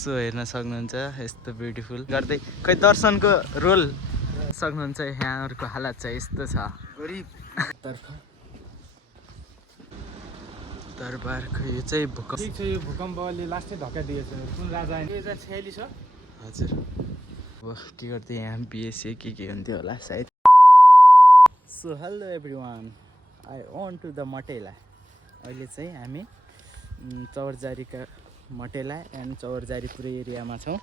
So हेर्न सक्नुहुन्छ यस्तो ब्युटिफुल गर्दै खै दर्शनको रोल सक्नुहुन्छ। यहाँहरूको हालत चाहिँ यस्तो छ गरिब तर्फ दरबारको यो चाहिँ भूकम्प ठीक छ। यो भूकम्पले लास्टै धक्का दिएछ। कुन राजा 2046 हो हजुर। अब के गर्दै यहाँ बिएसए के हुन्थ्यो होला सायद। So hello everyone, I own to the मटेला। अहिले चाहिँ हामी चौरजारीका मटेला एन्ड चौरजारी पुरै एरियामा छौँ।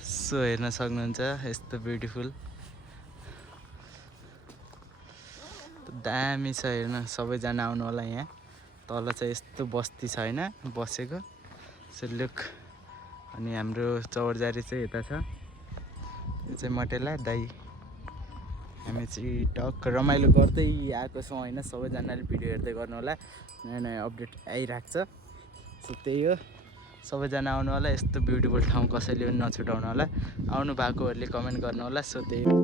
सो हेर्न सक्नुहुन्छ यस्तो ब्युटिफुल दामी छ। हेर्न सबैजना आउनु होला। यहाँ तल चाहिँ यस्तो बस्ती छ होइन बसेको। सो लुक, अनि हाम्रो चौरजारी चाहिँ यता छ। यो चाहिँ मटेला दाई। हामी चाहिँ टक्क रमाइलो गर्दै आएको छौँ होइन। सबैजनाले भिडियो हेर्दै गर्नु होला, नयाँ नयाँ अपडेट आइरहेको छ। सो त्यही हो, सबैजना आउनु होला। यस्तो ब्युटिफुल ठाउँ कसैले पनि नछुटाउनु होला। आउनु भएकोहरूले कमेन्ट गर्नु होला। सो त्यही हो।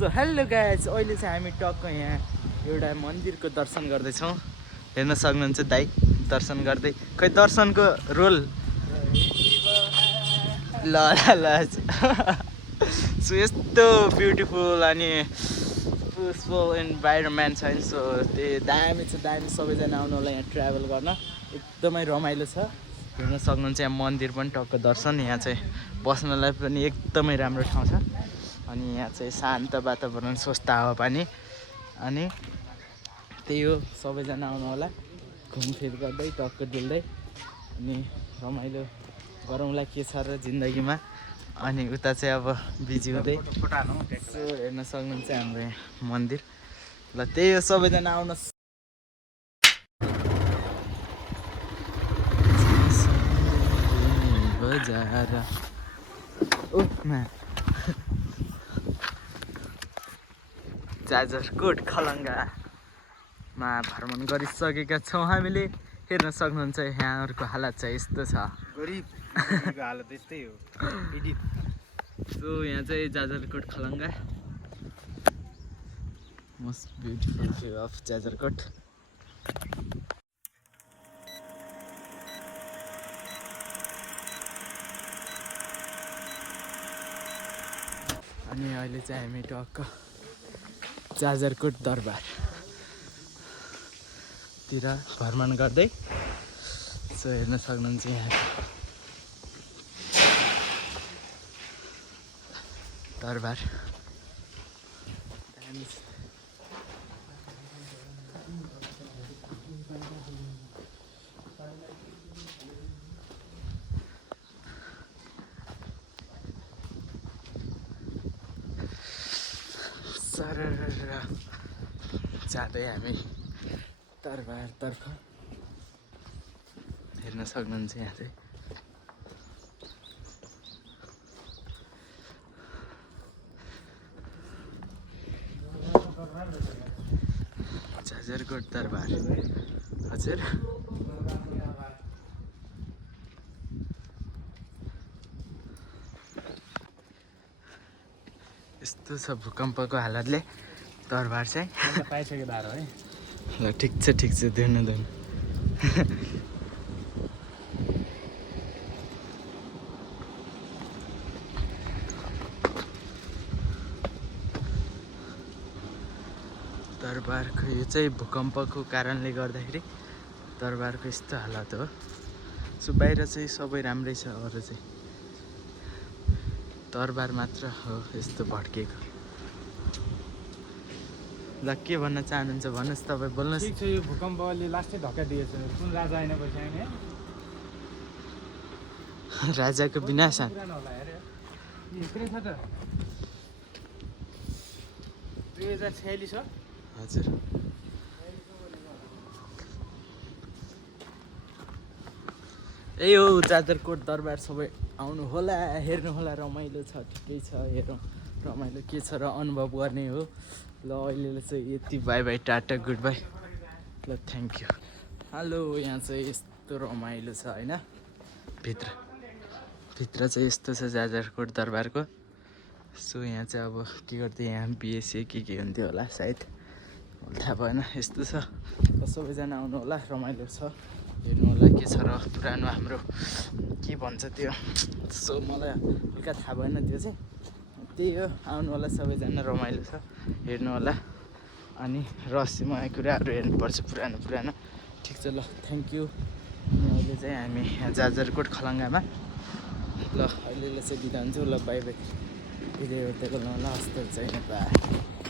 सो हेलो गाइज, अहिले चाहिँ हामी टक्क यहाँ एउटा मन्दिरको दर्शन गर्दैछौँ। हेर्न सक्नुहुन्छ दाई दर्शन गर्दै। खै दर्शनको रोल ल सो यस्तो ब्युटिफुल अनि पिसफुल इन्भाइरोमेन्ट छ। सो त्यही दामी छ, दामी। सबैजना आउनु होला यहाँ ट्राभल गर्न, एकदमै रमाइलो छ। हेर्न सक्नुहुन्छ यहाँ मन्दिर पनि टक्क दर्शन। यहाँ चाहिँ बस्नलाई पनि एकदमै राम्रो ठाउँ छ। अनि यहाँ चाहिँ शान्त वातावरण, स्वस्थ हावापानी। अनि त्यही हो, सबैजना आउनु होला घुमफिर गर्दै टक्क डुल्दै अनि रमाइलो गरौँला के छ र जिन्दगीमा। अनि उता चाहिँ अब बिजी हुँदै हेर्न सक्नुहुन्छ हाम्रो यहाँ मन्दिर। ल त्यही हो, सबैजना आउनुहोस्। बजार जाजरकोट खलङ्गामा भ्रमण गरिसकेका छौँ हामीले। हेर्न सक्नुहुन्छ यहाँहरूको हालत चाहिँ यस्तो छ गरिबको हालत यस्तै हो। सो यहाँ चाहिँ Jajarkot Khalanga, most beautiful view of Jajarkot. अनि अहिले चाहिँ हामी टक्क जाजरकोट दरबारतिर भ्रमण गर्दै। सो हेर्न सक्नुहुन्छ यहाँ दरबार। जाँदै हामी दरबारतर्फ। हेर्न सक्नुहुन्छ यहाँ चाहिँ जाजरकोट दरबार। हजुर, यस्तो छ भूकम्पको हालतले दरबार चाहिँ। पाइसक्यो दारो है। ल ठिक छ धुनु दरबारको यो चाहिँ भूकम्पको कारणले गर्दाखेरि दरबारको यस्तो हालत हो। सो बाहिर चाहिँ सबै राम्रै छ, अरू चाहिँ दरबार मात्र हो यस्तो भड्किएको। ल के भन्न चाहनुहुन्छ भन्नुहोस्, तपाईँ बोल्नुहोस्। ठीक छ। यो भूकम्पले लास्टै धक्का दिएछ। कुन राजा आएन पछि हामी राजाको विनाश। 2046 हो। हजुर, यही हो जाजरकोट दरबार। सबै आउनु होला, हेर्नु होला। रमाइलो छ, ठिकै छ। हेरौँ रमाइलो के छ र अनुभव गर्ने हो। ल अहिले चाहिँ यति, by by, Tata, good by. ल थ्याङ्क यू। हेलो, यहाँ चाहिँ यस्तो रमाइलो छ होइन। भित्र चाहिँ यस्तो छ जाजरकोट दरबारको। सो यहाँ चाहिँ अब के गर्दै यहाँ बिएसए के हुन्थ्यो होला सायद, थाहा भएन। यस्तो छ, सबैजना आउनु होला, रमाइलो छ, हेर्नु होला। के छ र पुरानो हाम्रो के भन्छ त्यो सो मलाई हल्का थाहा भएन त्यो चाहिँ त्यही हो आउनु होला सबैजना रमाइलो छ हेर्नु होला अनि रहस्यमय कुराहरू हेर्नुपर्छ पुरानो ठिक छ ल थ्याङ्क यू अनि अहिले चाहिँ हामी यहाँ जाजरकोट खलङ्गामा ल अहिले चाहिँ बिदा हुन्छु ल बाई बाई भिडियो हेर्दै गर्नु होला हस्त चाहिँ बाई